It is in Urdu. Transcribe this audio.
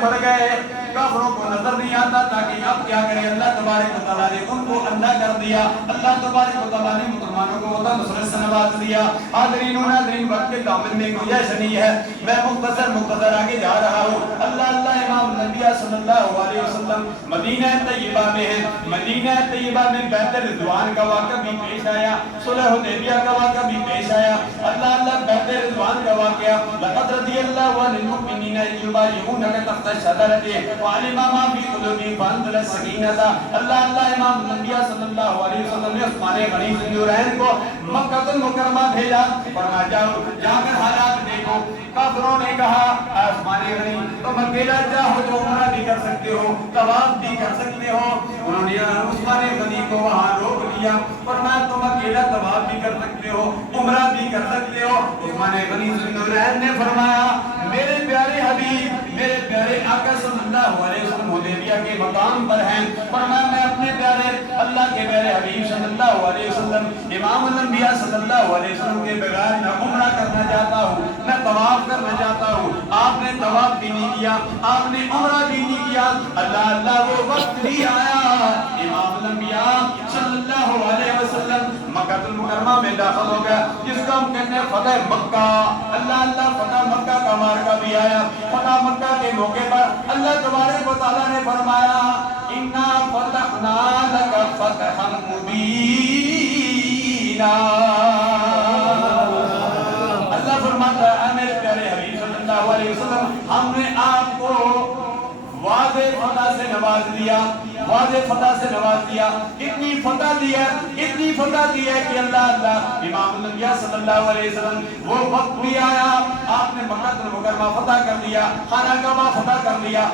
کھڑ گئے، کافروں کو نظر نہیں آتا تھا کہ اب کیا کرے۔ اللہ تبارک و تعالیٰ نے ان کو اندھا کر دیا، اللہ تبارک و تعالیٰ نے مسلمانوں کو عطا نصرت سے نواز دیا۔ حاضرین و ناظرین، وقت کے دامن میں گنجائش نہیں ہے، میں مختصر آگے جا رہا ہوں۔ اللہ امام الانبیاء صلی اللہ علیہ وسلم مدینہ طیبہ میں ہیں۔ مدینہ طیبہ میں بیت رضوان کا واقعہ بھی پیش آیا، صلح حدیبیہ کا واقعہ بھی پیش آیا۔ اللہ بیت رضوان کا واقعہ، لقد رضی اللہ عن المؤمنین اذ یبایعونک تحت الشجرۃ وعلم ما فی قلوبہم فانزل السکینۃ۔ اللہ امام الانبیاء صلی اللہ علیہ وسلم نے عثمان غنی ذوالنورین کو مکہ المکرمہ بھیجا، فرمایا جاؤ جا کر حالات دیکھو۔ کافروں نے کہا عثمان غنی تم اکیلا چاہو تو عمرہ بھی کر سکتے ہو، طواف بھی کر سکتے ہو۔ انہوں نے عثمان غنی کو وہاں روک لیا، فرمایا تم اکیلا طواف بھی کر سکتے ہو، عمرہ بھی کر سکتے ہو۔ عثمان غنی ذوالنورین نے فرمایا میرے پیارے حبیب، میرے پیارے آقا صلی اللہ علیہ وسلم حدیبیہ کے مقام پر ہیں، فرمایا میں اپنے پیارے اللہ کے پیارے حبیب صلی اللہ علیہ وسلم امام الانبیاء صلی اللہ علیہ وسلم کے بغیر نہ عمرہ کرنا چاہتا ہوں نہ طواف کرنا چاہتا ہوں۔ آپ نے طواف بھی نہیں کیا، آپ نے عمرہ بھی نہیں کیا۔ اللہ وہ وقت بھی آیا، امام الانبیاء صلی اللہ علیہ وسلم مکہ المکرمہ میں داخل ہو گیا، جس کو ہم کہتے ہیں فتح مکہ۔ اللہ فتح مکہ کا مارکہ بھی آیا۔ فتح مکہ کے موقع پر اللہ تبارک و تعالیٰ نے فرمایا اِنَّا فَتَحْنَا لَكَ فَتْحًا مُبِينًا۔ اللہ فرماتا ہے میرے پیارے حبیب صلی اللہ علیہ وسلم ہم نے آپ کو واضح فتح سے نواز دیا، واضح فتح سے نواز دیا۔ اتنی فتح دی ہے کہ اللہ امام الانبیاء صلی اللہ علیہ وسلم وہ وقت بھی آیا، آپ نے مکہ المکرمہ فتح کر دیا، خانہ کعبہ فتح کر دیا۔